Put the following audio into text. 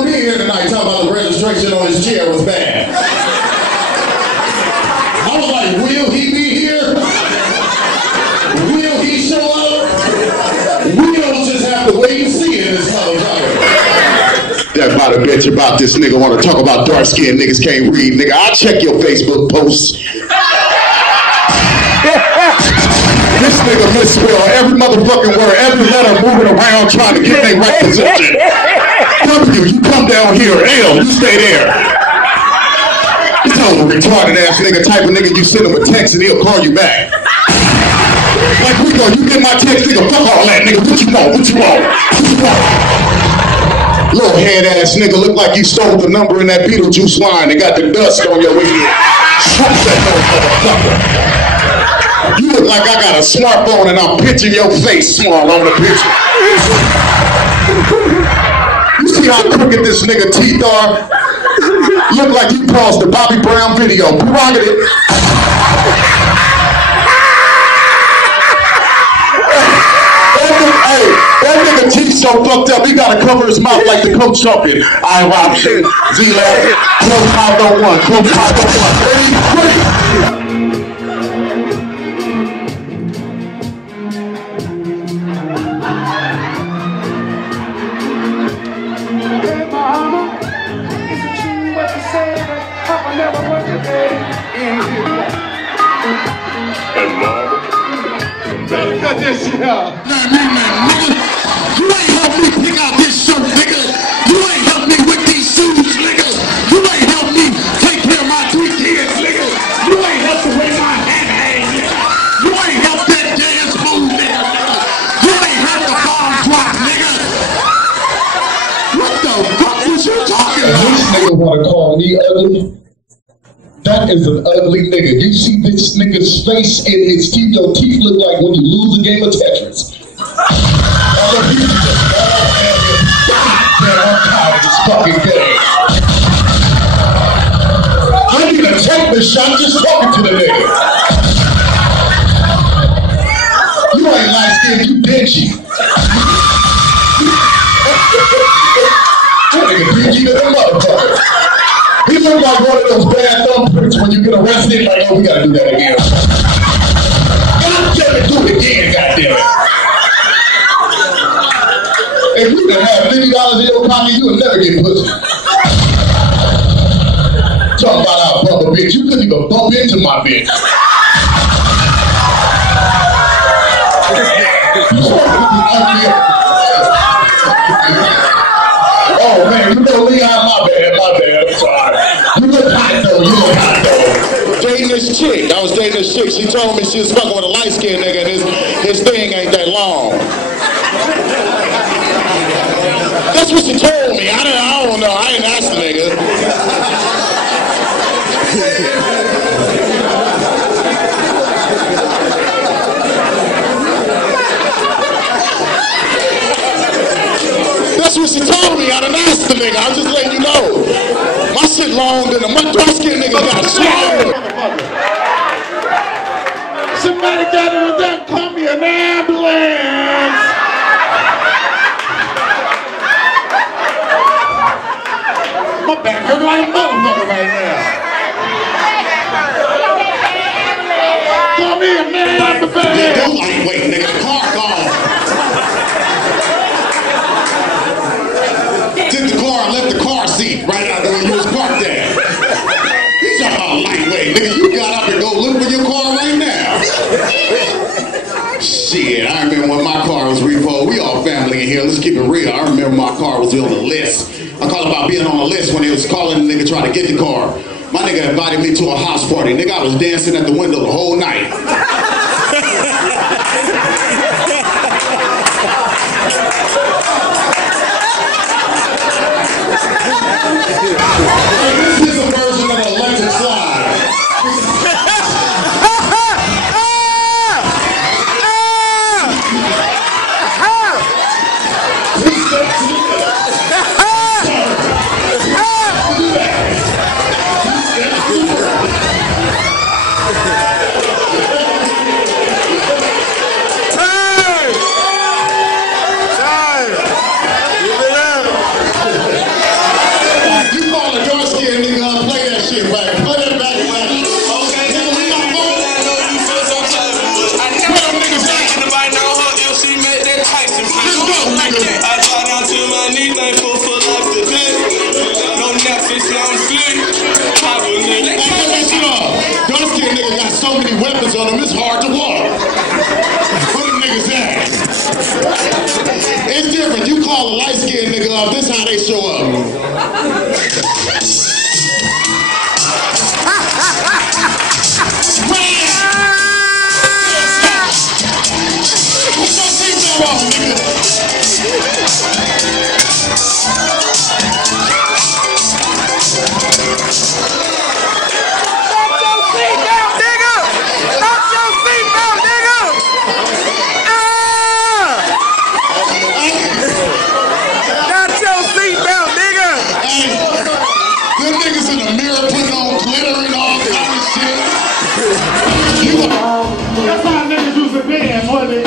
gonna be here tonight talking about the registration on his chair was bad. I was like, will he be here? Will he show up? We'll just have to wait and see in this motherfucker. That about a bitch about this nigga want to talk about dark skinned niggas can't read. Nigga, I'll check your Facebook posts. This nigga misspell every motherfucking word, every letter moving around trying to get their right position. W, you come down here. L, you stay there. You told a retarded ass nigga, type of nigga you send him a text and he'll call you back. Like Rico, you get my text, nigga, fuck all that, nigga. What you want? What you want? What you want? Little head ass nigga, look like you stole the number in that Beetlejuice line and got the dust on your head. Fuck that motherfucker. You look like I got a smartphone and I'm pitching your face small on the picture. You see how crooked this nigga teeth are? Look like you paused the Bobby Brown video. Prerogative. Hey, that nigga teeth so fucked up, he gotta cover his mouth like the coach talking. I Robson, Z-Lab, close mouth on one, close mouth on one. Ready? Cut this shit out. Nigga. You ain't help me pick out this shirt, nigga. You ain't help me with these shoes, nigga. You ain't help me take care of my 3 kids, nigga. You ain't help the way my hat hangs, nigga. You ain't help that dance move, nigga. You ain't help the bomb drop, nigga. What the fuck was you talking about? This nigga wanna call me ugly? That is an ugly nigga. You see this nigga's face and his teeth, your teeth look like when you lose a game of Tetris. All of you just I'm tired of this fucking game. I need a tetanus shot just talking to the nigga. You ain't light skinned, you dingy. That nigga dingy to the motherfucker. He look like one of those bad thumbprints when you get arrested, like, oh, we gotta do that again. God damn it, do it again, goddamn it. If you can have $50 in your pocket, you will never get pussy. Talking about how bump a bitch, you couldn't even bump into my bitch. Oh man, you know Leon, my bad, I'm sorry. You look hot though, Dating this chick, I was dating this chick, she told me she was fucking with a light-skinned nigga and his thing ain't that long. That's what she told me, I don't know, I ain't asked the nigga. That's what she told me, I done asked the nigga, I'm just letting you know. My shit long than a dark-skinned nigga got slow. Somebody got it done, call me an ambulance. My back hurt like a motherfucker right now. Call me an ambulance. Don't lightweight, nigga, the car gone. Took the car and left the car seat right out there when you was parked there. You talking about lightweight, nigga. You got up and go look for your car right now. Shit, I remember when my car was repoed. We all family in here. Let's keep it real. I remember my car was on the list. I called about being on the list when they was calling the nigga trying to get the car. My nigga invited me to a house party. Nigga, I was dancing at the window the whole night. This is a version of an electric slide. Dark-skinned niggas got so many weapons on them, it's hard to walk. Where the niggas at? It's different. You call a light-skinned nigga up, this how they show up. Put your seatbelt on, nigga. That's how niggas used to dance, wasn't it?